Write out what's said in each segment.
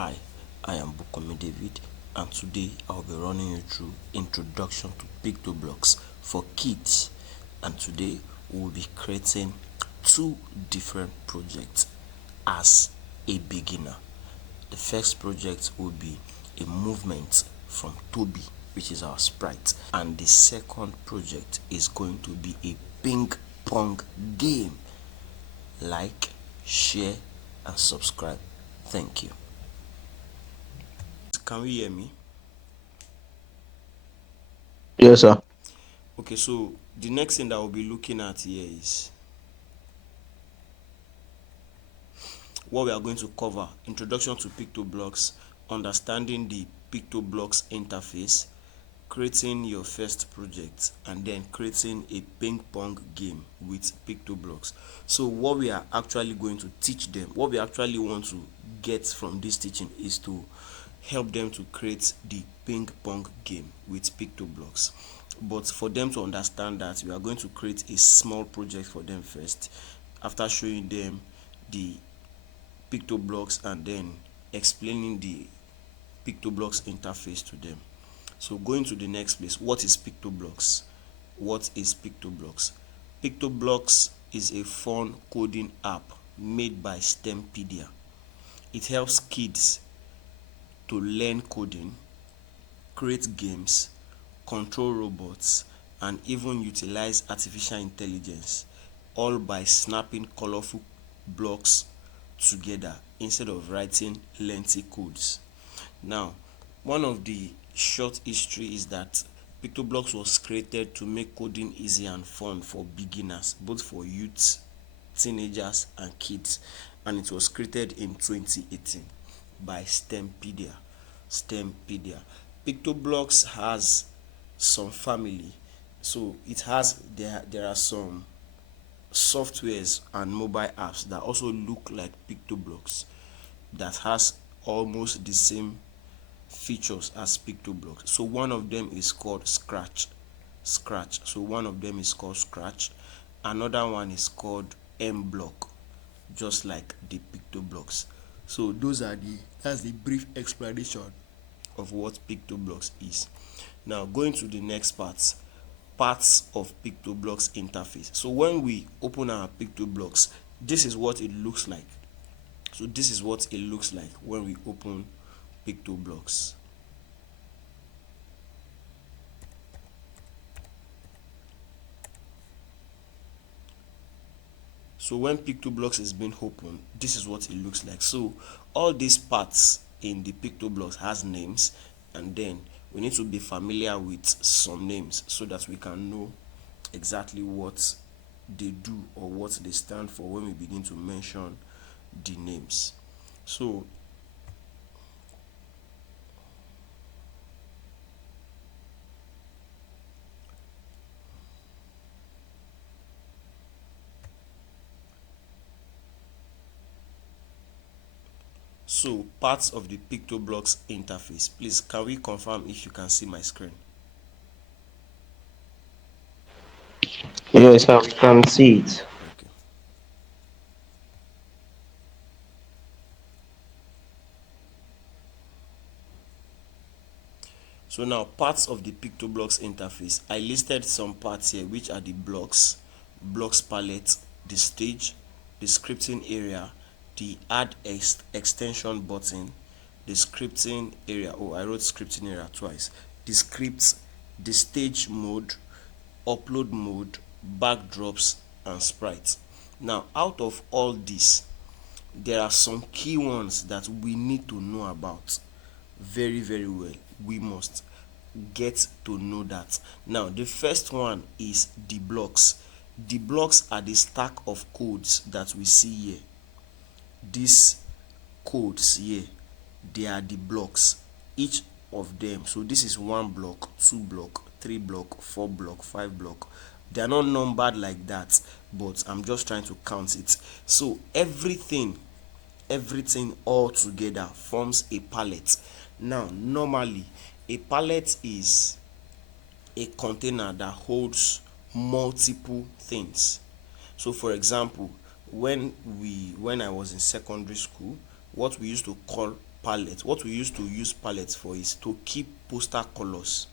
Hi, I am Bukomi David, and today I'll be running you through Introduction to PictoBlocks for kids. And today we'll be creating two different projects as a beginner. The first project will be a movement from Tobi, which is our sprite, and the second project is going to be a ping pong game. Like, share, and subscribe. Thank you. Can we hear me? Yes, sir. Okay, so the next thing that we'll be looking at here is what we are going to cover: introduction to PictoBlocks, understanding the PictoBlocks interface, creating your first project, and then creating a ping pong game with PictoBlocks. So what we are actually going to teach them, what we actually want to get from this teaching is to help them to create the ping pong game with PictoBlocks. But for them to understand that, we are going to create a small project for them first, after showing them the PictoBlocks and then explaining the PictoBlocks interface to them. So going to the next place, what is PictoBlocks? What is PictoBlocks? PictoBlocks is a fun coding app made by Stempedia. It helps kids to learn coding, create games, control robots, and even utilize artificial intelligence, all by snapping colorful blocks together instead of writing lengthy codes. Now, one of the short history is that PictoBlocks was created to make coding easy and fun for beginners, both for youths, teenagers, and kids, and it was created in 2018 by Stempedia. Stempedia. PictoBlocks has some family, so it has there are some softwares and mobile apps that also look like PictoBlocks, that has almost the same features as PictoBlocks. So one of them is called Scratch. So one of them is called Scratch. Another one is called MBlock, just like the PictoBlocks. So that's the brief explanation of what PictoBlocks is. Now going to the next parts of PictoBlocks interface. So when we open our PictoBlocks, this is what it looks like. So this is what it looks like when we open PictoBlocks. So when PictoBlocks is being opened, this is what it looks like. So all these parts in the PictoBlocks has names, and then we need to be familiar with some names so that we can know exactly what they do or what they stand for when we begin to mention the names. So parts of the PictoBlocks interface. Please, can we confirm if you can see my screen? Yes, sir. We can see it. Okay. So now parts of the PictoBlocks interface. I listed some parts here, which are the blocks palette, the stage, the scripting area, the add extension button, the scripting area. Oh, I wrote scripting area twice. The scripts, the stage mode, upload mode, backdrops, and sprites. Now, out of all this, there are some key ones that we need to know about very, very well. We must get to know that. Now, the first one is the blocks. The blocks are the stack of codes that we see here. These codes here, they are the blocks, each of them. So this is 1 block, 2 block, 3 block, 4 block, 5 block. They are not numbered like that, but I'm just trying to count it. So everything all together forms a palette. Now normally a palette is a container that holds multiple things. So for example, when I was in secondary school, what we used to call palette. What we used to use palette for is to keep poster colors.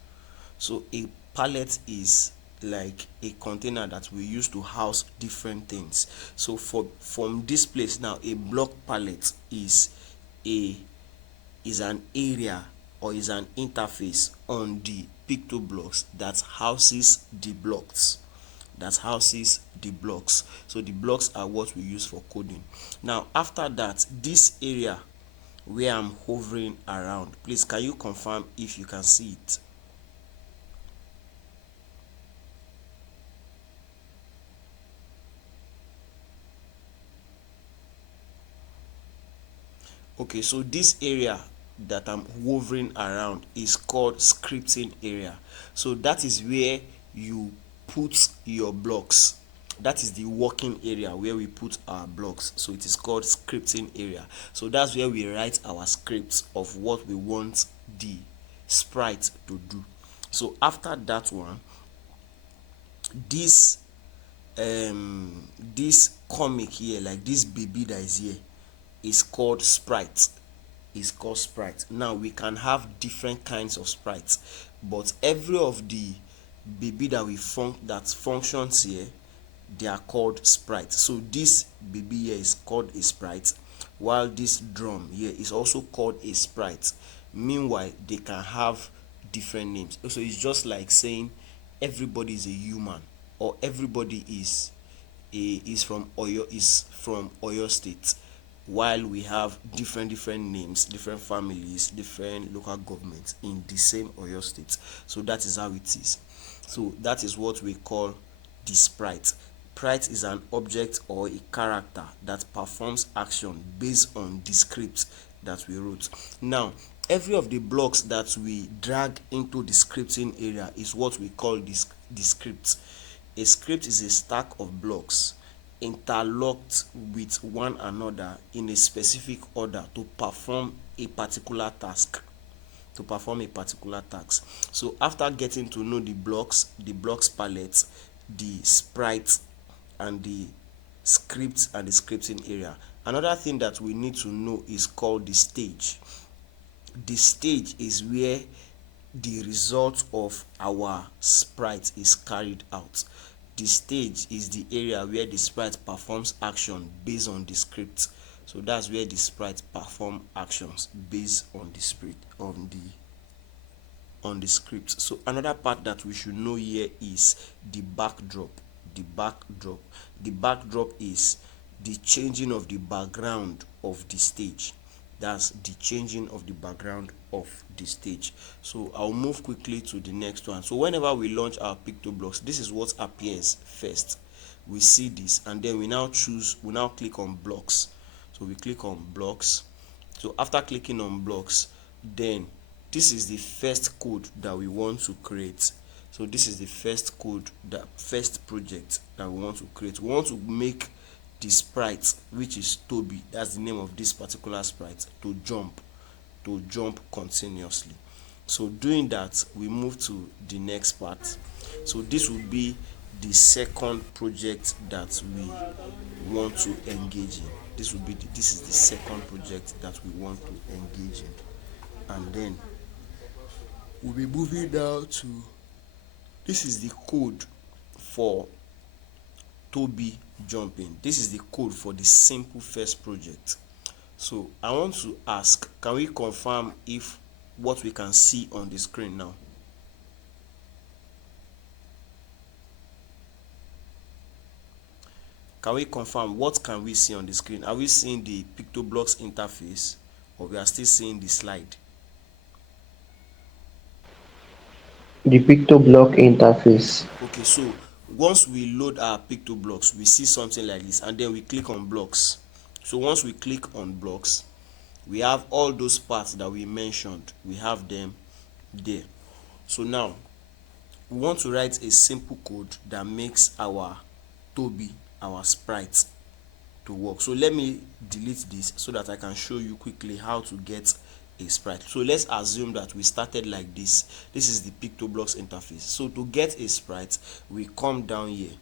So a palette is like a container that we use to house different things. So from this place now, a block palette a is an area or is an interface on the pictoblocks that houses the blocks. So the blocks are what we use for coding. Now after that, this area where I'm hovering around, please can you confirm if you can see it? Okay, so this area that I'm hovering around is called scripting area. So that is where you put your blocks. That is the working area where we put our blocks. So it is called scripting area. So that's where we write our scripts of what we want the sprite to do. So after that one, this this comic here, like this baby that is here, is called sprite. Now we can have different kinds of sprites, but every of the baby that that functions here, they are called sprite. So this baby here is called a sprite, while this drum here is also called a sprite. Meanwhile, they can have different names. So it's just like saying everybody is a human, or everybody is from Oyo State, while we have different names, different families, different local governments in the same Oyo State. So that is how it is. So that is what we call the sprite. Sprite is an object or a character that performs action based on the script that we wrote. Now every of the blocks that we drag into the scripting area is what we call the script. A script is a stack of blocks interlocked with one another in a specific order to perform a particular task. So after getting to know the blocks palette, the sprite, and the script and the scripting area, another thing that we need to know is called the stage. The stage is where the result of our sprite is carried out. The stage is the area where the sprite performs action based on the script. So that's where the sprite perform actions based on the script. So another part that we should know here is the backdrop. The backdrop is the changing of the background of the stage. That's the changing of the background of the stage. So I'll move quickly to the next one. So whenever we launch our pictoblocks, this is what appears first. We see this, and then we now click on blocks. So we click on blocks. So after clicking on blocks, then this is the first code that we want to create. So this is the first project that we want to create. We want to make the sprite, which is Tobi, that's the name of this particular sprite, to jump continuously. So doing that, we move to the next part. So this will be the second project that we want to engage in. This is the second project that we want to engage in, and then we'll be moving down to, this is the code for Tobi jumping. This is the code for the simple first project. So I want to ask, can we confirm if what we can see on the screen now? Can we confirm what can we see on the screen? Are we seeing the pictoblocks interface, or we are still seeing the slide? The pictoblock interface. Okay, so once we load our pictoblocks, we see something like this, and then we click on blocks. So once we click on blocks, we have all those parts that we mentioned, we have them there. So now we want to write a simple code that makes our Tobi, our sprite, to work. So let me delete this so that I can show you quickly how to get a sprite. So let's assume that we started like this. This is the pictoblocks interface. So to get a sprite, we come down here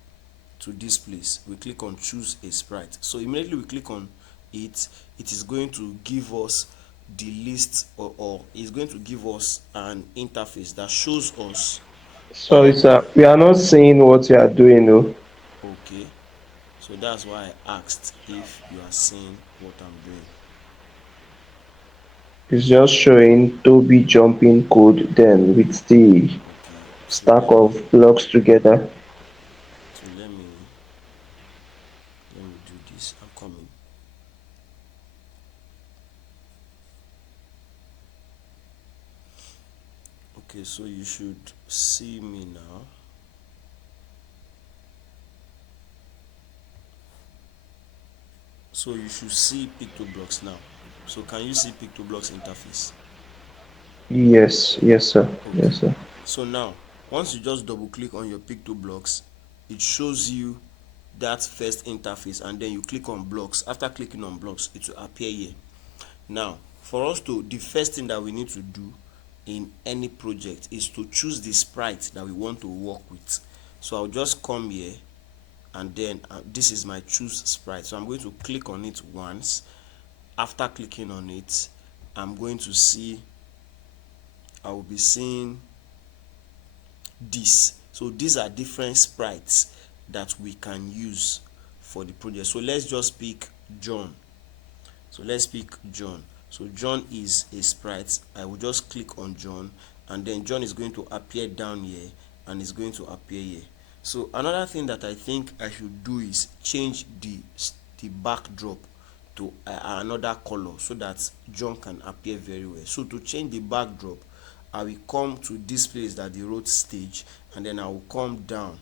to this place, we click on choose a sprite. So immediately we click on it, it is going to give us the list, or is going to give us an interface that shows us Sorry, all sir. the. We are not seeing what you are doing, no. Okay, so that's why I asked if you are seeing what I'm doing. It's just showing Toby jumping code then with the Okay, so stack let me of blocks together. so let me do this. I'm coming. Okay, so you should see me now. So you should see PictoBlocks now. So can you see PictoBlocks interface? Yes, yes, sir. Okay. Yes, sir. So now, once you just double click on your PictoBlocks, it shows you that first interface, and then you click on blocks. After clicking on blocks, it will appear here. Now, for us to, the first thing that we need to do in any project is to choose the sprite that we want to work with. So I'll just come here, and then this is my choose sprite. So I'm going to click on it once. After clicking on it, I'm going to see, I will be seeing this. So these are different sprites that we can use for the project. So let's just pick John. So let's pick John. So John is a sprite. I will just click on John, and then John is going to appear down here, and is going to appear here. So another thing that I think I should do is change the backdrop to another color, so that John can appear very well. So to change the backdrop, I will come to this place that they wrote stage, and then I will come down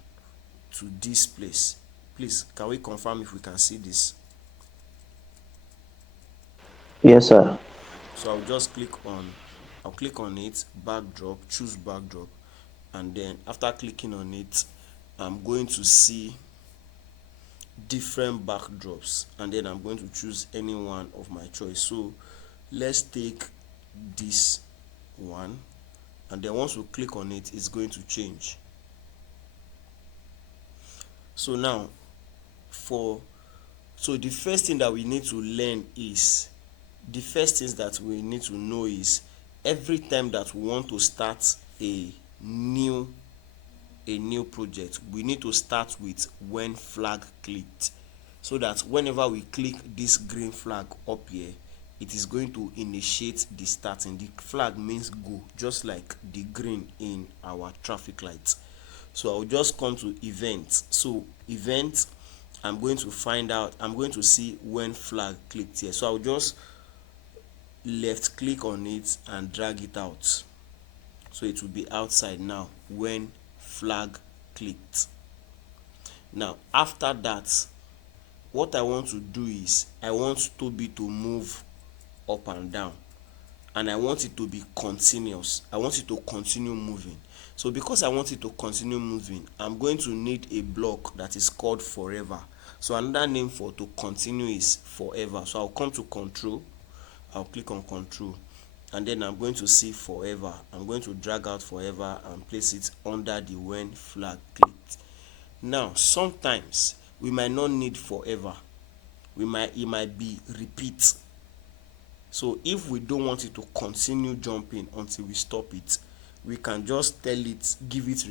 to this place. Please, can we confirm if we can see this? Yes, sir. So I'll click on it, backdrop, choose backdrop, and then after clicking on it, I'm going to see different backdrops, and then I'm going to choose any one of my choice. So let's take this one, and then once we click on it, it's going to change. So now, for so the first thing that we need to learn is, the first things that we need to know is, every time that we want to start new a new project, we need to start with when flag clicked, so that whenever we click this green flag up here, it is going to initiate the starting. The flag means go, just like the green in our traffic lights. So I'll just come to event. So event, I'm going to find out, I'm going to see when flag clicked here. So I'll just left click on it and drag it out, so it will be outside now when flag clicked. Now after that, what I want to do is, I want Toby to move up and down, and I want it to be continuous. I want it to continue moving. So because I want it to continue moving, I'm going to need a block that is called forever. So another name for to continue is forever. So I'll come to control, I'll click on control, and then I'm going to see forever. I'm going to drag out forever and place it under the when flag clicked. Now sometimes we might not need forever, it might be repeat. So if we don't want it to continue jumping until we stop it, we can just tell it, give it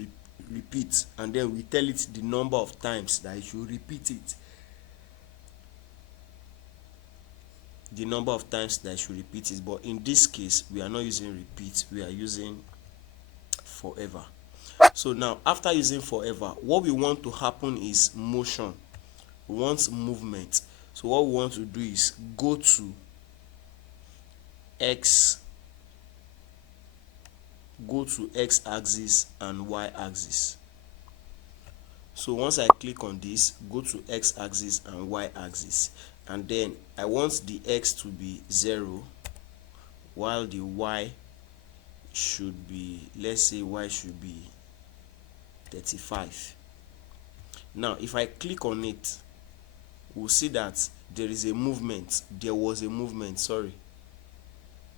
repeat, and then we tell it the number of times that it should repeat it. The number of times that it should repeat it. But in this case, we are not using repeat, we are using forever. So now after using forever, what we want to happen is motion. We want movement. So what we want to do is go to x x axis and y axis. So once I click on this, go to x axis and y axis, and then I want the x to be 0, while the y should be, let's say y should be 35. Now if I click on it, we'll see that there is a movement, there was a movement, sorry.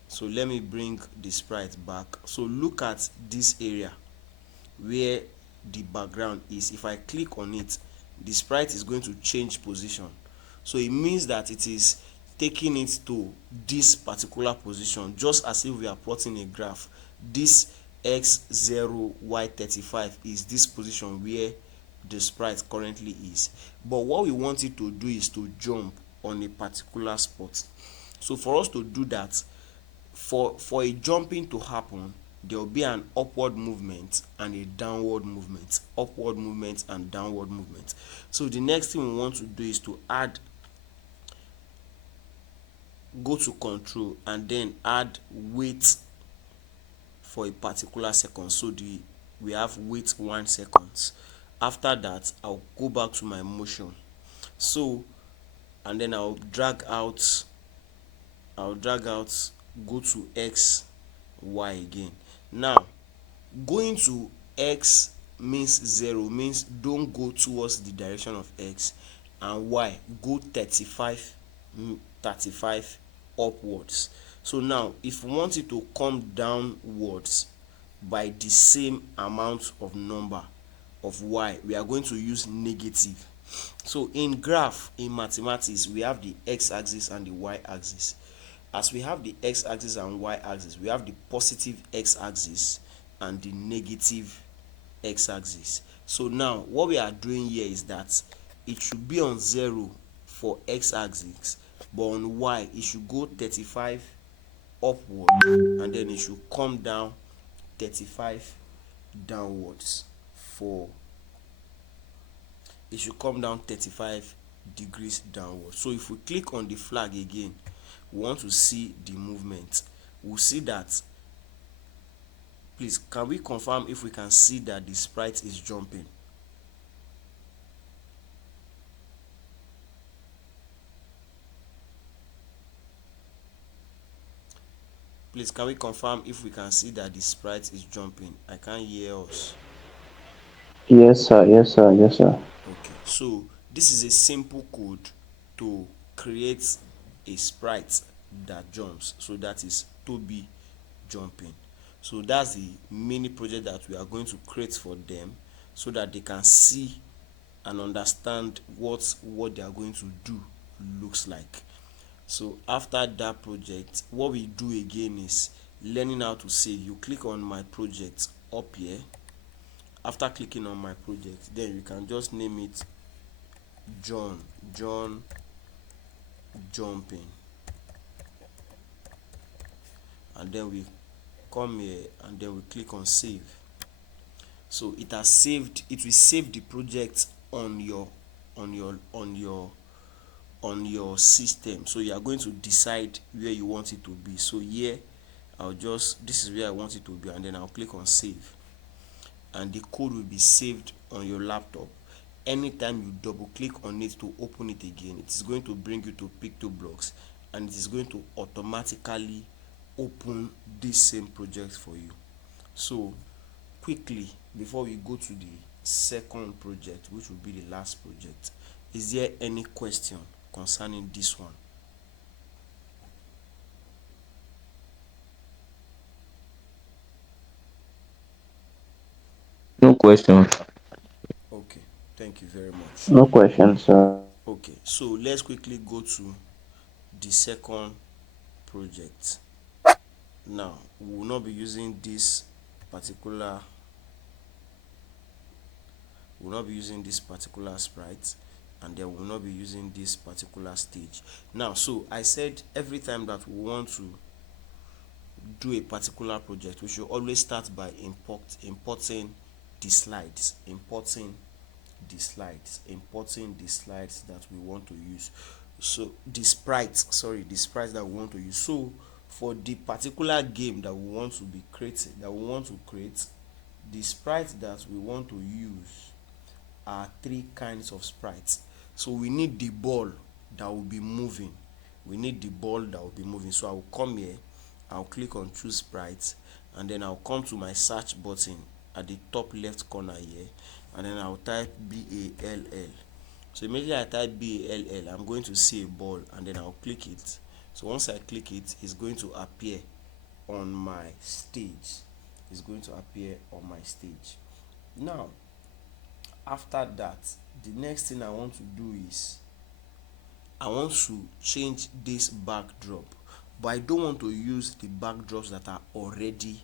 So let me bring the sprite back. So look at this area where the background is. If I click on it, the sprite is going to change position. So it means that it is taking it to this particular position, just as if we are plotting a graph. This x0 y35 is this position where the sprite currently is, but what we want it to do is to jump on a particular spot. So for us to do that, for a jumping to happen, there will be an upward movement and a downward movement, upward movement and downward movement. So the next thing we want to do is to add, go to control and then add wait for a particular second. So we have wait 1 second. After that, I'll go back to my motion. So and then I'll drag out, go to x, y again. Now going to x means 0, means don't go towards the direction of x, and y go 35 upwards. So now if we want it to come downwards by the same amount of number of y, we are going to use negative. So in graph, in mathematics, we have the x-axis and the y-axis. As we have the x-axis and y-axis, we have the positive x-axis and the negative x-axis. So now what we are doing here is that it should be on 0 for x-axis, but on y it should go 35 upward, and then it should come down 35 downwards. For it should come down 35 degrees downwards. So if we click on the flag again, we want to see the movement. We'll see that, please can we confirm if we can see that the sprite is jumping? Please can we confirm if we can see that the sprite is jumping? I can't hear us. Yes, sir. Yes, sir. Yes, sir. Okay, so this is a simple code to create a sprite that jumps. So that is Tobi jumping. So that's the mini project that we are going to create for them, so that they can see and understand what they are going to do looks like. So after that project, what we do again is learning how to save. You click on my project up here. After clicking on my project, then you can just name it John jumping, and then we come here and then we click on save. So it has saved, it will save the project on your on your on your on your system. So you are going to decide where you want it to be. So here this is where I want it to be, and then I'll click on save, and the code will be saved on your laptop. Anytime you double click on it to open it again, it is going to bring you to PictoBlocks, and it is going to automatically open this same project for you. So quickly, before we go to the second project, which will be the last project, is there any question concerning this one? No question. Okay, thank you very much. No question, sir. Okay, so let's quickly go to the second project. Now we will not be using this particular sprite, and then we will not be using this particular stage. Now, so I said every time that we want to do a particular project, we should always start by importing the slides, importing the slides that we want to use. So the sprites that we want to use. So for the particular game that we want to create, the sprites that we want to use are three kinds of sprites. So we need the ball that will be moving. So I'll come here, I'll click on choose sprites, and then I'll come to my search button at the top left corner here, and then I'll type BALL. So immediately I type BALL, I'm going to see a ball, and then I'll click it. So once I click it, it's going to appear on my stage. Now after that, the next thing I want to do is I want to change this backdrop, but I don't want to use the backdrops that are already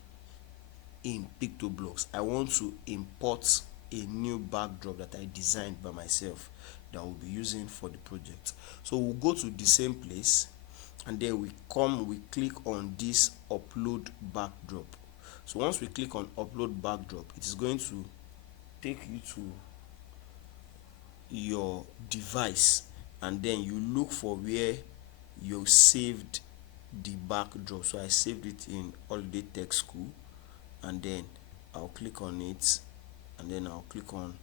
in PictoBlocks. I want to import a new backdrop that I designed by myself that we'll be using for the project. So we'll go to the same place, and then we click on this upload backdrop. So once we click on upload backdrop, it is going to take you to your device, and then you look for where you saved the backdrop. So I saved it in Holiday Tech School, and then I'll click on it, and then I'll click on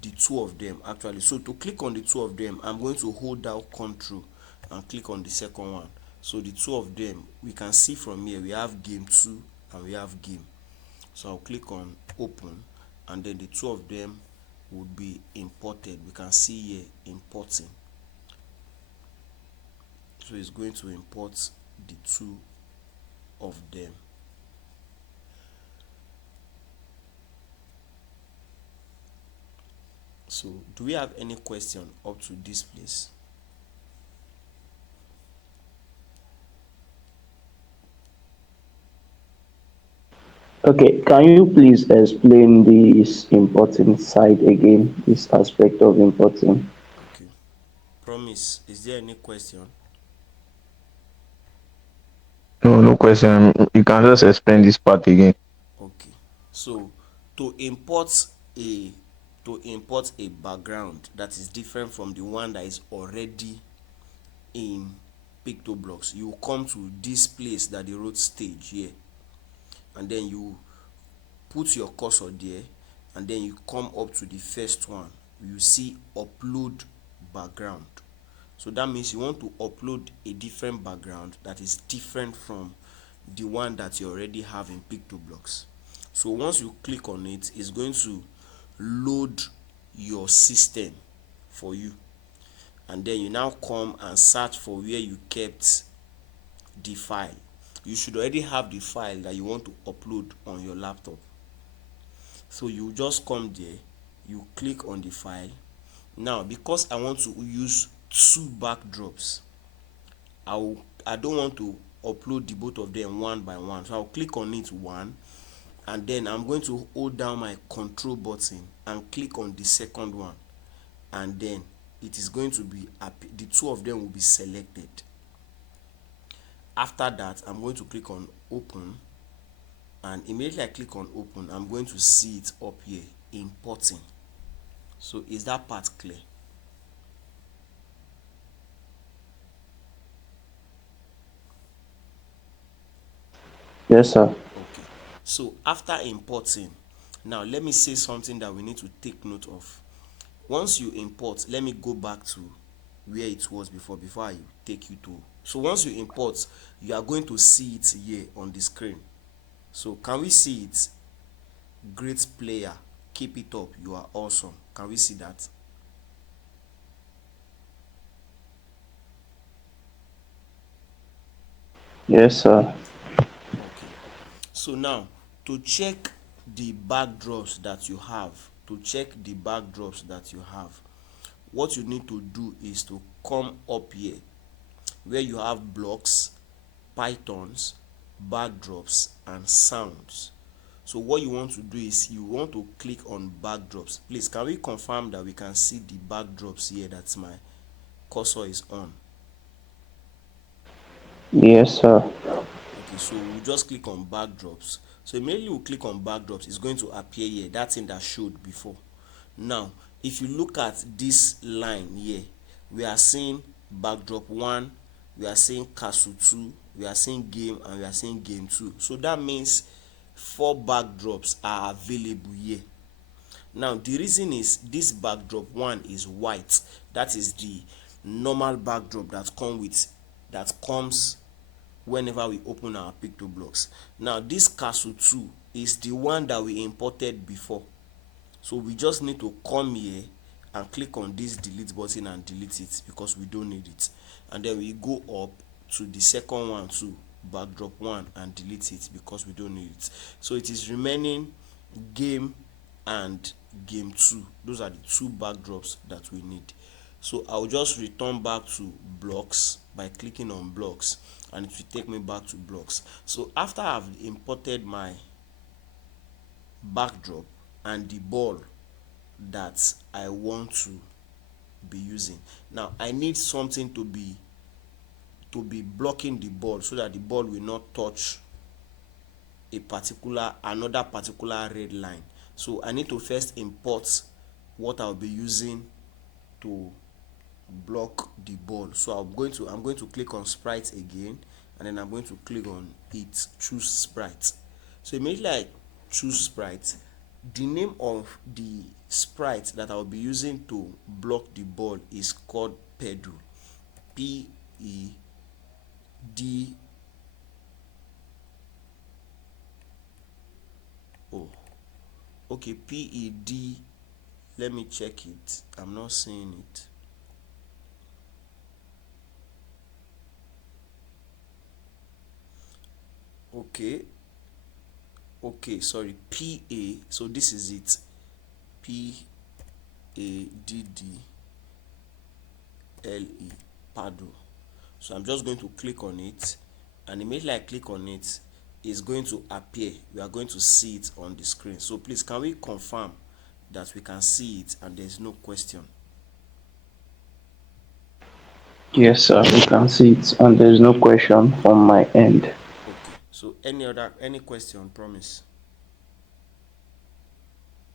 the two of them actually. So to click on the two of them, I'm going to hold down Control and click on the second one. So the two of them, we can see from here we have game 2 and we have game. So I'll click on open, and then the two of them would be imported. We can see here importing. So it's going to import the two of them. So do we have any question up to this place? Okay, can you please explain this importing side again, this aspect of importing? Okay. Promise, is there any question? No, no question. You can just explain this part again. Okay. So to import a a background that is different from the one that is already in PictoBlocks, you come to this place that they wrote stage here, and then you put your cursor there, and then you come up to the first one. You see upload background. So that means you want to upload a different background that is different from the one that you already have in PictoBlocks. So once you click on it, it's going to load your system for you, and then you now come and search for where you kept the file. You should already have the file that you want to upload on your laptop. So you just come there, you click on the file. Now because I want to use two backdrops, I don't want to upload the both of them one by one, so I'll click on it one, and then I'm going to hold down my control button and click on the second one, and then it is going to be the two of them will be selected. After that, I'm going to click on open, and immediately I click on open, I'm going to see it up here importing. So is that part clear? Yes, sir. Okay. So after importing, now let me say something that we need to take note of. Once you import, let me go back to where it was before I take you to. So once you import, you are going to see it here on the screen. So can we see it? Great player, keep it up, you are awesome. Can we see that? Yes, sir. Okay. So now to check the backdrops that you have, what you need to do is to come up here where you have blocks, pythons, backdrops and sounds. So what you want to do is you want to click on backdrops. Please, can we confirm that we can see the backdrops here that my cursor is on? Yes, sir. Okay, so we'll just click on backdrops. So immediately we click on backdrops, it's going to appear here, that thing that showed before. Now if you look at this line here, we are seeing backdrop 1, we are seeing castle 2, we are seeing game, and we are seeing game 2. So that means 4 backdrops are available here. Now the reason is this backdrop 1 is white, that is the normal backdrop that comes whenever we open our PictoBlocks. Now this castle 2 is the one that we imported before. So we just need to come here and click on this delete button and delete it because we don't need it. And then we go up to the second one too, backdrop 1, and delete it because we don't need it. So it is remaining game and game 2. Those are the two backdrops that we need. So I'll just return back to blocks by clicking on blocks, and it will take me back to blocks. So after I've imported my backdrop and the ball that I want to be using, now I need something to be blocking the ball so that the ball will not touch another particular red line. So I need to first import what I'll be using to block the ball. So I'm going to click on sprite again, and then I'm going to click on it, choose sprite. So immediately I choose sprite, the name of the sprite that I'll be using to block the ball is called pedal. P-E-D. Oh, okay, P-E-D. Let me check it. I'm not seeing it. Okay, sorry, P-A. So this is it. P-A-D-D-L-E, paddle. So I'm just going to click on it, and immediately I click on it, it's going to appear. We are going to see it on the screen. So please, can we confirm that we can see it and there's no question? Yes, sir, we can see it, and there's no question from my end. Okay, so any question, promise?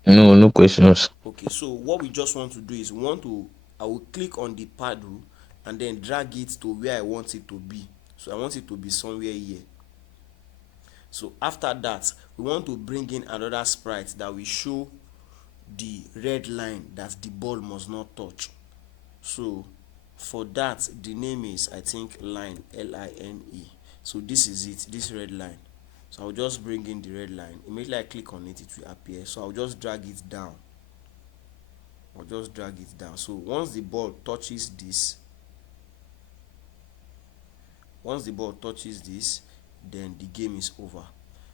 No, no questions. Okay, so what we just want to do is I will click on the paddle and then drag it to where I want it to be. So I want it to be somewhere here. So after that, we want to bring in another sprite that will show the red line that the ball must not touch. So for that, the name is, I think, line, L-I-N-E. So this is it, this red line. So I'll just bring in the red line. Immediately I click on it, it will appear. So I'll just drag it down. So once the ball touches this, then the game is over.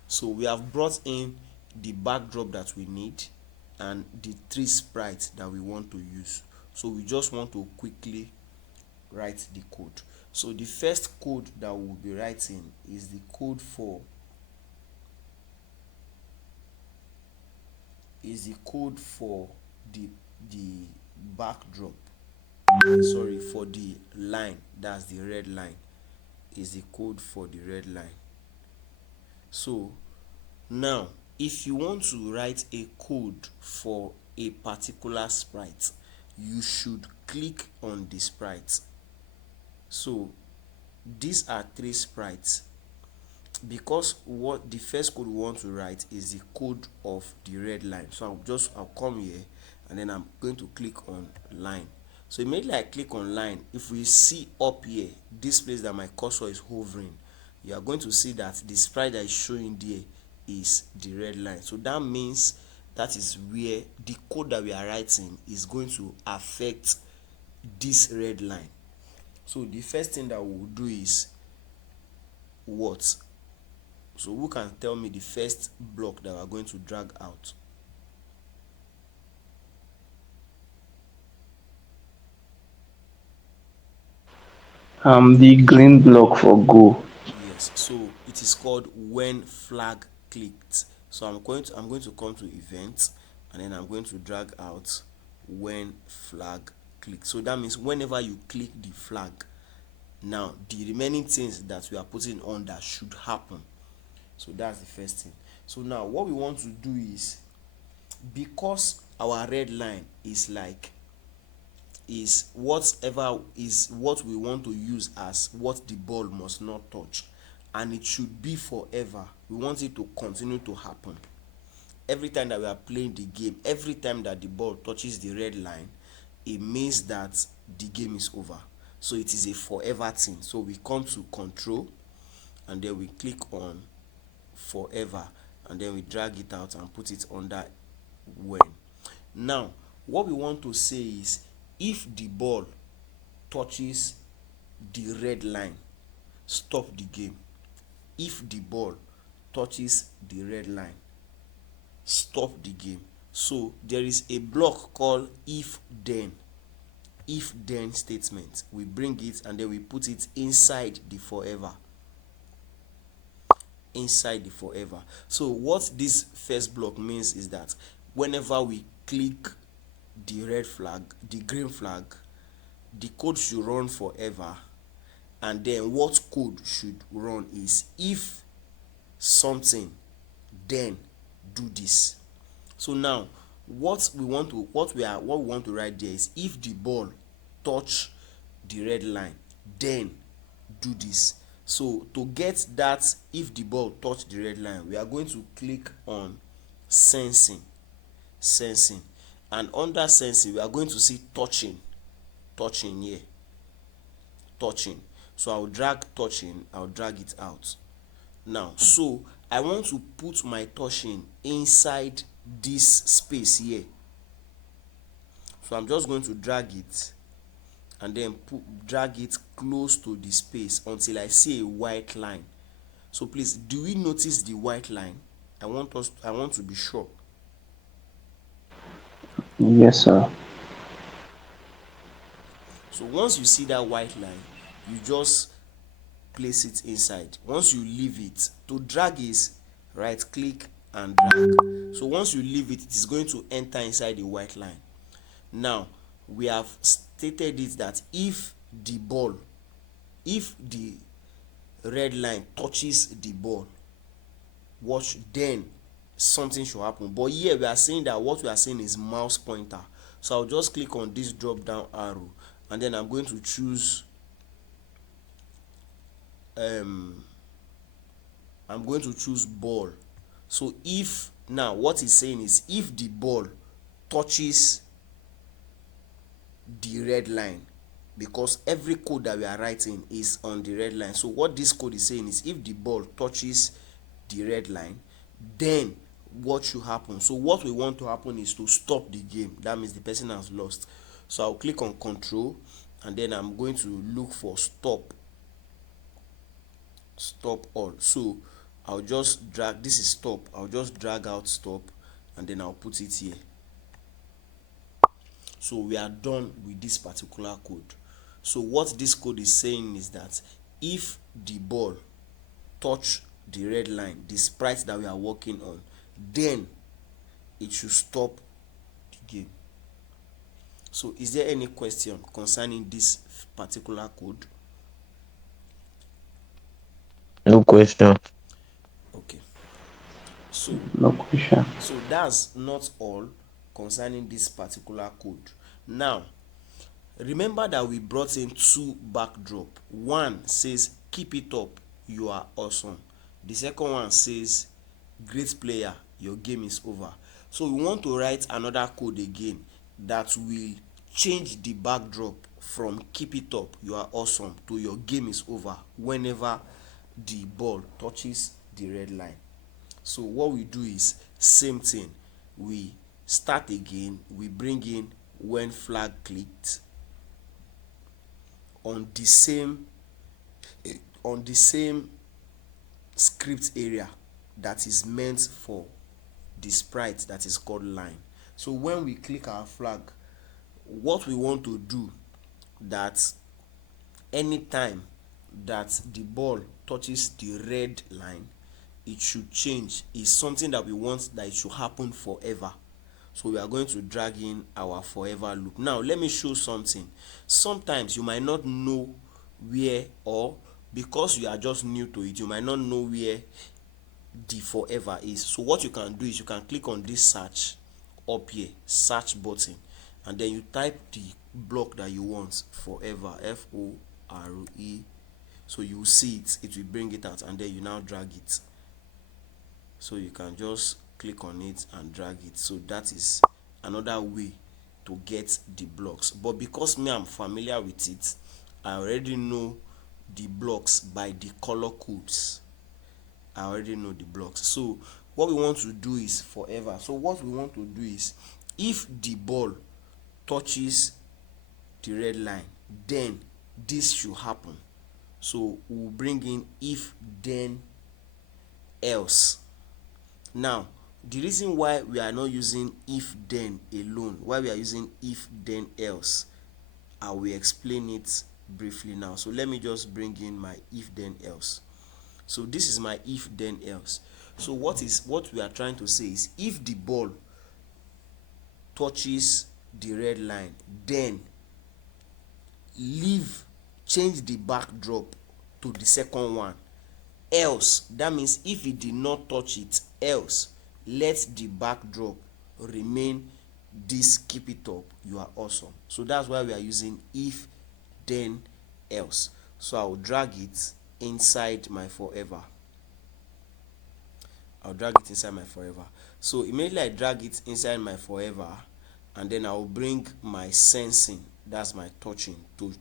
So we have brought in the backdrop that we need and the three sprites that we want to use. So we just want to quickly write the code. So the first code that we'll be writing is the code for the backdrop, sorry, for the line, that's the red line, is the code for the red line. So now if you want to write a code for a particular sprite, you should click on the sprite. So these are three sprites, because what the first code we want to write is the code of the red line. So I'll come here, and then I'm going to click on line. So immediately I click on line, if we see up here, this place that my cursor is hovering, you are going to see that the sprite that is showing there is the red line. So that means that is where the code that we are writing is going to affect this red line. So the first thing that we'll do is what? So who can tell me the first block that we're going to drag out? The green block for go. Yes, so it is called when flag clicked. So I'm going to come to events, and then I'm going to drag out when flag clicked. So that means whenever you click the flag, now the remaining things that we are putting on that should happen. So that's the first thing. So now what we want to do is, because our red line is whatever is what we want to use as what the ball must not touch, and it should be forever. We want it to continue to happen every time that we are playing the game. Every time that the ball touches the red line, it means that the game is over. So it is a forever thing. So we come to control, and then we click on forever, and then we drag it out and put it under when. Now what we want to say is, if the ball touches the red line, stop the game. If the ball touches the red line, stop the game. So there is a block called if then. if then statement. We bring it and then we put it inside the forever. So what this first block means is that whenever we click the red flag, the green flag, the code should run forever. And then what code should run is if something, then do this. So now what we want to write there is if the ball touch the red line, then do this. So to get that if the ball touch the red line, we are going to click on sensing, and under sensing we are going to see touching here, touching. So I'll drag touching, I'll drag it out. Now so I want to put my touching inside this space here, so I'm just going to drag it and then drag it close to the space until I see a white line. So please, do we notice the white line? I want to be sure. Yes, sir. So once you see that white line, you just place it inside. Once you leave it, to drag is right click and drag. So once you leave it, it is going to enter inside the white line. Now we have stated it that if the red line touches the ball, watch, then something should happen. But here we are saying that what we are saying is mouse pointer. So I'll just click on this drop down arrow and then I'm going to choose ball. So if now what it's saying is if the ball touches the red line, because every code that we are writing is on the red line. So what this code is saying is if the ball touches the red line, then what should happen? So what we want to happen is to stop the game. That means the person has lost. So I'll click on control and then I'm going to look for stop all. So I'll just drag, this is stop, I'll just drag out stop and then I'll put it here. So we are done with this particular code. So what this code is saying is that if the ball touch the red line, the sprite that we are working on, then it should stop the game. So is there any question concerning this particular code? No question. Okay. So No question. that's not all concerning this particular code. Now remember that we brought in two backdrop. One says keep it up, you are awesome. The second one says great player, your game is over. So we want to write another code again that will change the backdrop from keep it up, you are awesome, to your game is over whenever the ball touches the red line. So what we do is same thing, we start again, we bring in when flag clicked on the same script area that is meant for the sprite that is called line. So when we click our flag, what we want to do, that anytime that the ball touches the red line, it should change, is something that we want that it should happen forever. So we are going to drag in our forever loop. Now let me show something. Sometimes you might not know where, or because you are just new to it, you might not know where the forever is. So what you can do is you can click on this search up here, search button, and then you type the block that you want, forever, FORE. So you will see it, it will bring it out, and then you now drag it. So you can just click on it and drag it. So that is another way to get the blocks. But because me, I'm familiar with it, I already know the blocks by the color codes. I already know the blocks. So what we want to do is forever. So what we want to do is if the ball touches the red line, then this should happen. So we'll bring in if then else. Now the reason why we are not using if then alone, why we are using if then else, I will explain it briefly now. So let me just bring in my if then else. So this is my if then else. So what we are trying to say is, if the ball touches the red line, then change the backdrop to the second one. Else, that means if it did not touch it, else let the backdrop remain this, keep it up, you are awesome. So that's why we are using if then else. So I'll drag it inside my forever. So immediately I drag it inside my forever, and then I'll bring my sensing, that's my touching, to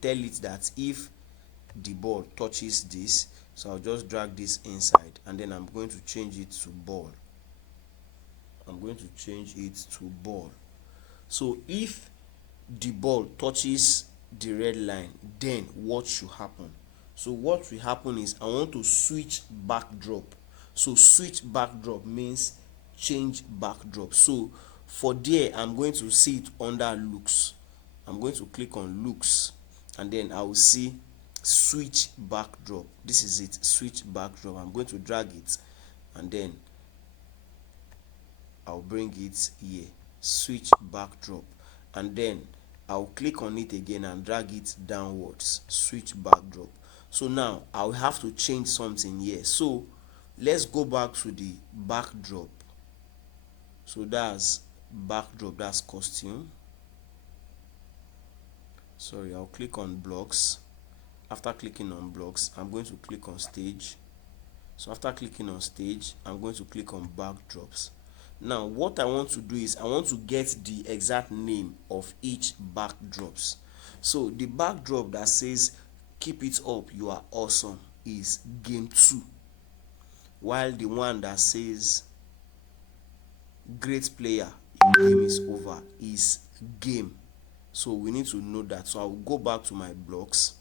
tell it that if the ball touches this, so I'll just drag this inside, and then I'm going to change it to ball. So if the ball touches the red line, then what should happen? So what will happen is, I want to switch backdrop. So switch backdrop means change backdrop. So for there, I'm going to see it under looks. I'm going to click on looks, and then I will see switch backdrop. This is it, switch backdrop. I'm going to drag it, and then I'll bring it here, switch backdrop, and then I'll click on it again and drag it downwards, switch backdrop. So now I'll have to change something here. So let's go back to the backdrop. So that's backdrop, that's costume. Sorry, I'll click on blocks. After clicking on blocks, I'm going to click on stage. So after clicking on stage, I'm going to click on backdrops. Now what I want to do is, I want to get the exact name of each backdrops. So the backdrop that says keep it up, you are awesome, is game 2, while the one that says great player, your game is over, is game. So we need to know that. So I will go back to my blocks,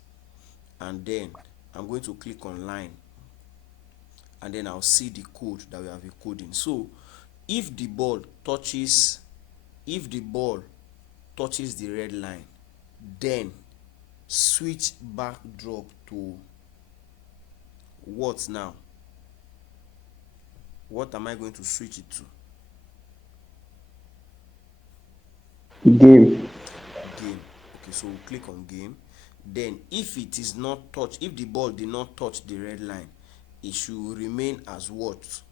and then I'm going to click on line, and then I'll see the code that we have encoding. So if the ball touches the red line, then switch backdrop to what now? What am I going to switch it to? Game. Game. Okay, so we'll click on game. Then if the ball did not touch the red line, it should remain as what?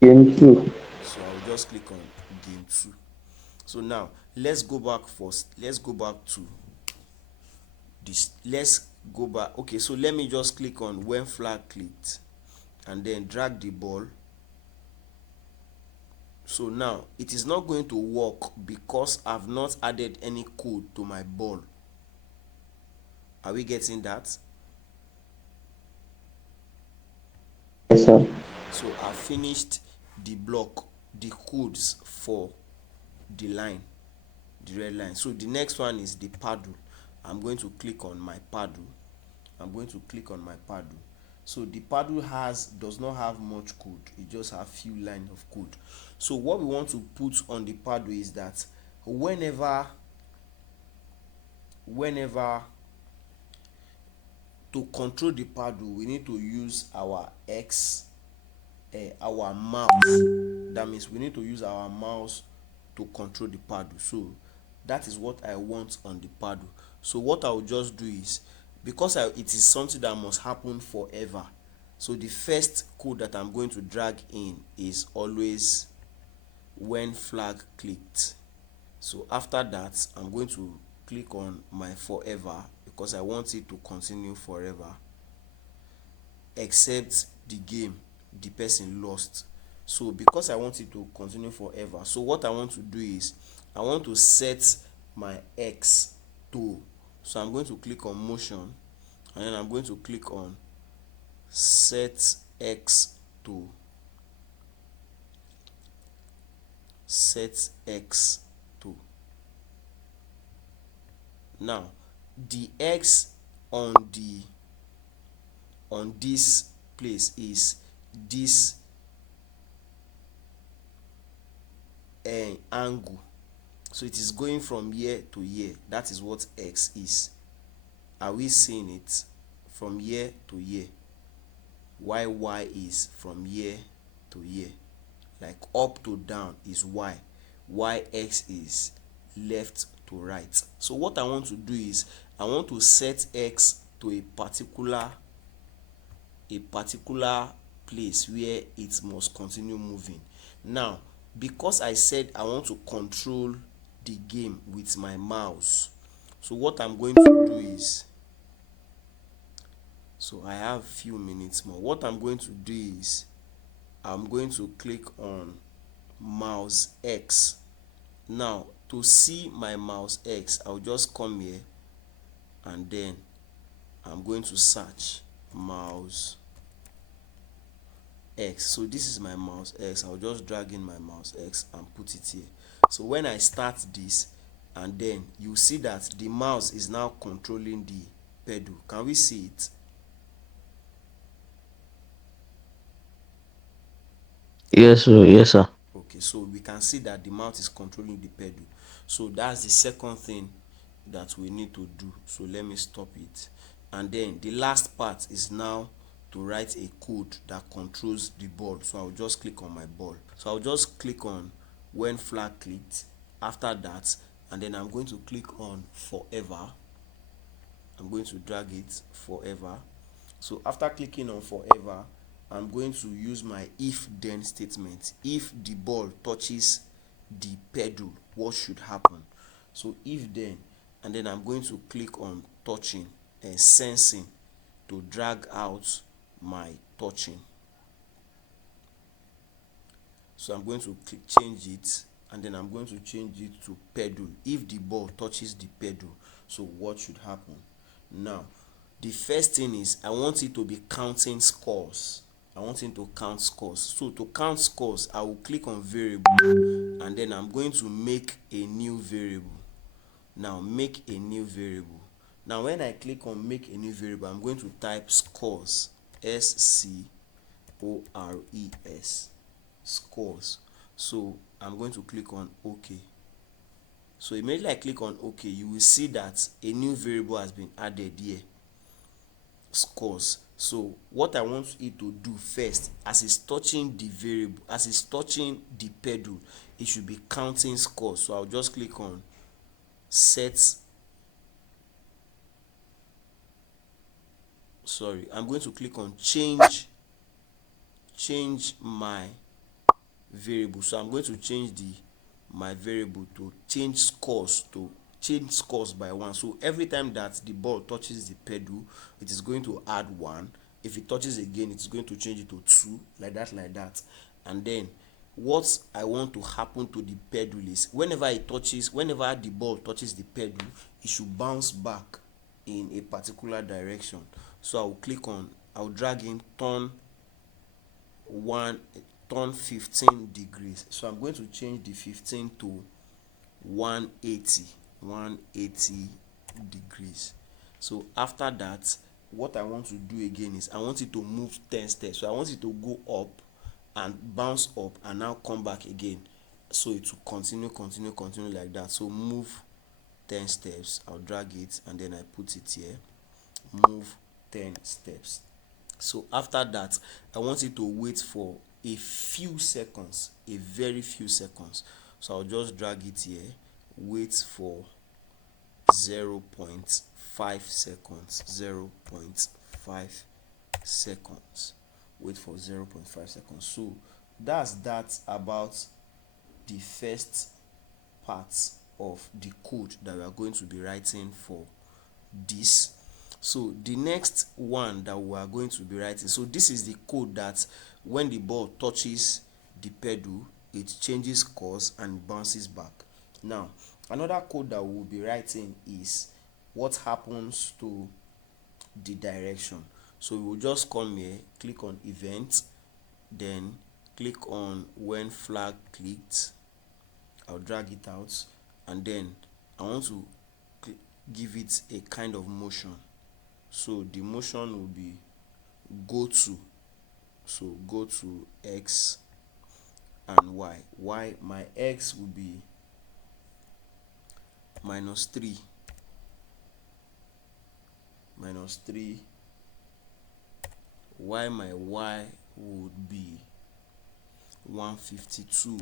Game 2. So I'll just click on game 2. So now let's go back to this. Let's go back. Okay, so let me just click on when flag clicked, and then drag the ball. So now it is not going to work because I've not added any code to my ball. Are we getting that? Yes, sir. So I finished the codes for the line, the red line. So the next one is the paddle. I'm going to click on my paddle. So the paddle does not have much code, it just have few lines of code. So what we want to put on the paddle is that whenever to control the paddle, we need to use our mouse. That means we need to use our mouse to control the paddle. So that is what I want on the paddle. So what I will just do is, because it is something that must happen forever, so the first code that I'm going to drag in is always when flag clicked. So after that, I'm going to click on my forever, because I want it to continue forever, except the person lost. So because I want it to continue forever, so what I want to do is, I want to set my X to, so I'm going to click on motion, and then I'm going to click on set X to, now the X on this place is this angle. So it is going from here to here. That is what x is. Are we seeing it? From here to here. While y is from here to here. Like up to down is y. While x is left to right. So what I want to do is I want to set x to a particular place where it must continue moving. Now, because I said I want to control the game with my mouse, so what I'm going to do is, so I have few minutes more. What I'm going to do is I'm going to click on mouse X. Now, to see my mouse X, I'll just come here and then I'm going to search mouse X. So this is my mouse X. I'll just drag in my mouse X and put it here. So when I start this, and then you see that the mouse is now controlling the pedal. Can we see it? Yes, sir. Yes, sir. Okay, so we can see that the mouse is controlling the pedal. So that's the second thing that we need to do. So let me stop it. And then the last part is now to write a code that controls the ball. So I'll just click on my ball. So I'll just click on when flag clicked. After that, and then I'm going to click on forever. I'm going to drag it forever. So after clicking on forever, I'm going to use my if then statement. If the ball touches the pedal, what should happen? So if then, and then I'm going to click on touching and sensing to drag out my touching. So I'm going to change it, and then I'm going to change it to pedal. If the ball touches the pedal, so what should happen? Now, the first thing is I want it to be counting scores. I want it to count scores. So to count scores, I will click on variable, and then I'm going to make a new variable. Now make a new variable. Now when I click on make a new variable, I'm going to type scores, scores, scores. So I'm going to click on OK. So immediately I click on OK, you will see that a new variable has been added here, scores. So what I want it to do first, as it's touching the variable, as it's touching the pedal, it should be counting scores. So I'll just click on set. Sorry, I'm going to click on change my variable. So I'm going to change my variable to change scores by 1. So every time that the ball touches the pedal, it is going to add 1. If it touches again, it's going to change it to 2, like that. And then what I want to happen to the pedal is whenever the ball touches the pedal, it should bounce back in a particular direction. So I'll drag in turn 15 degrees. So I'm going to change the 15 to 180 degrees. So after that, what I want to do again is I want it to move 10 steps. So I want it to go up and bounce up and now come back again. So it will continue like that. So move 10 steps. I'll drag it and then I put it here. Move 10 steps. So after that, I want it to wait for a few seconds, a very few seconds. So I'll just drag it here, wait for 0.5 seconds, 0.5 seconds, wait for 0.5 seconds. So that's that about the first part of the code that we are going to be writing for this. So the next one that we are going to be writing, so this is the code that when the ball touches the pedal, it changes course and bounces back. Now another code that we will be writing is what happens to the direction. So we will just come here, click on event, then click on when flag clicked. I'll drag it out, and then I want to give it a kind of motion. So the motion will be go to. So go to X, and y my x will be -3 -3, while my y would be 152.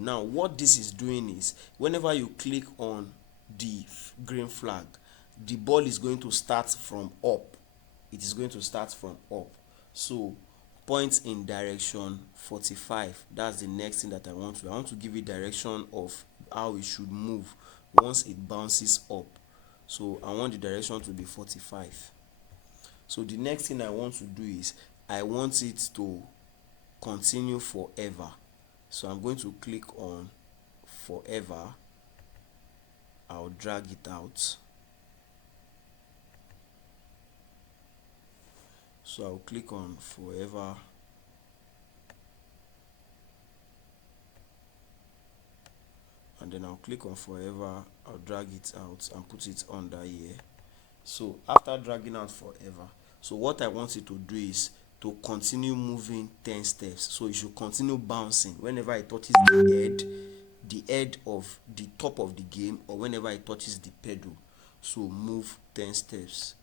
Now what this is doing is, whenever you click on the green flag, the ball is going to start from up. It is going to start from up. So point in direction 45. That's the next thing that I want to give you direction of how it should move once it bounces up. So I want the direction to be 45. So the next thing I want to do is, I want it to continue forever. So I'm going to click on forever. I'll drag it out. So I'll click on forever, and then I'll click on forever. I'll drag it out and put it under here. So after dragging out forever, so what I want it to do is to continue moving 10 steps. So it should continue bouncing whenever it touches the head of the top of the game, or whenever it touches the pedal. So move 10 steps.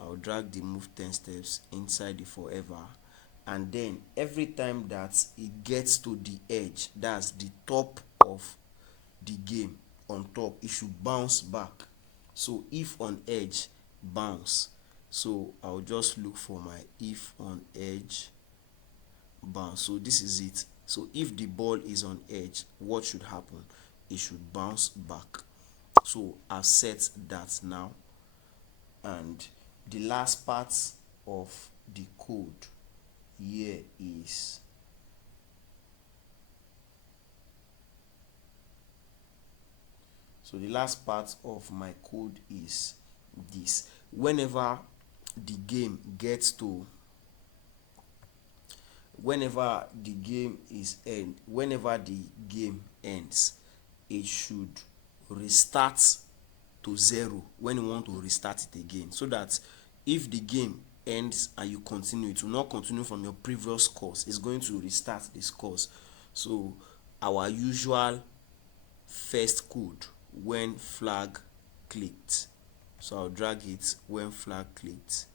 I'll drag the move 10 steps inside the forever, and then every time that it gets to the edge, that's the top of the game, on top, it should bounce back. So if on edge, bounce. So I'll just look for my if on edge, bounce. So this is it. So if the ball is on edge, what should happen? It should bounce back. So I've set that now, and the last part of the code here is, so the last part of my code is this: whenever the game gets to whenever the game ends, it should restart to 0 when you want to restart it again, so that if the game ends and you continue, it will not continue from your previous course. It's going to restart this course. So our usual first code, when flag clicked. So I'll drag it when flag clicked.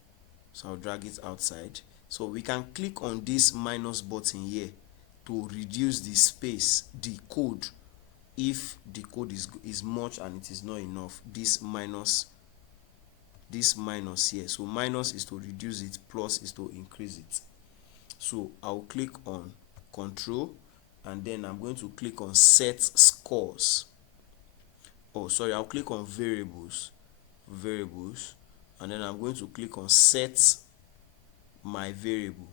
So I'll drag it outside. So we can click on this minus button here to reduce the space, the code. If the code is much and it is not enough, this minus here. So minus is to reduce it, plus is to increase it. So I'll click on control, and then I'm going to click on set scores. I'll click on variables, and then I'm going to click on set my variable.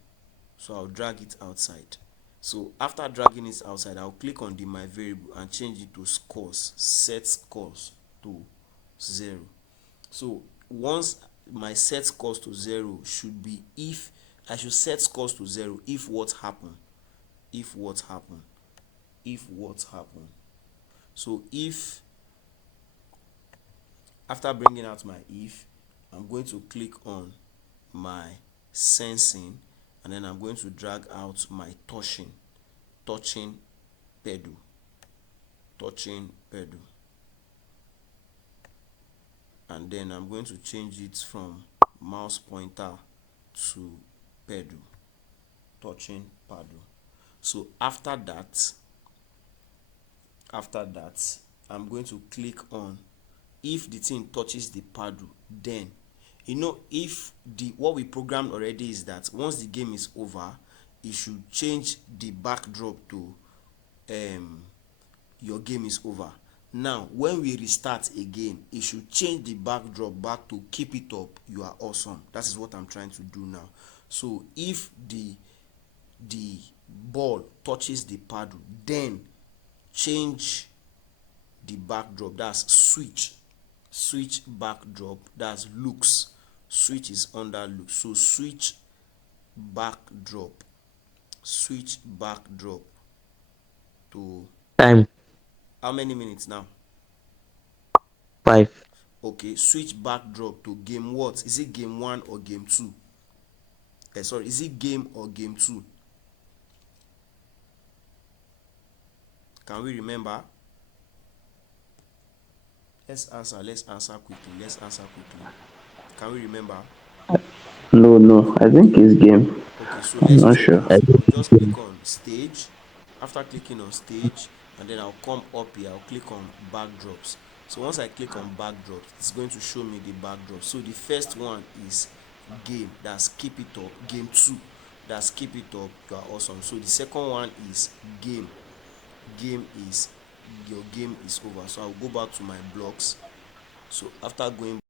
So I'll drag it outside. So after dragging it outside, I'll click on the my variable and change it to scores, set scores to 0. So once my set scores to 0 should be, if I should set scores to 0 if what happened, so if after bringing out my if, I'm going to click on my sensing, and then I'm going to drag out my touching pedal, and then I'm going to change it from mouse pointer to pedal, touching paddle. So after that, I'm going to click on, if the thing touches the paddle, then if what we programmed already is that once the game is over, it should change the backdrop to your game is over. Now when we restart again, it should change the backdrop back to keep it up, you are awesome. That is what I'm trying to do now. So if the ball touches the paddle, then change the backdrop, that's switch backdrop, that's looks, switch is under looks. So switch backdrop to Time how many minutes now? 5. Okay, switch backdrop to game what? Is it game 1 or game 2? Sorry, is it game or game 2? Can we remember? Let's answer quickly. Can we remember? No, no, I think it's game. Okay, so I'm let's not check sure. it. I'll just click on stage. After clicking on stage, and then I'll come up here, I'll click on backdrops. So once I click on backdrops, it's going to show me the backdrops. So the first one is game, that's keep it up. Game 2, that's keep it up, you are awesome. So the second one is game. Game is your game is over. So I'll go back to my blocks. So after going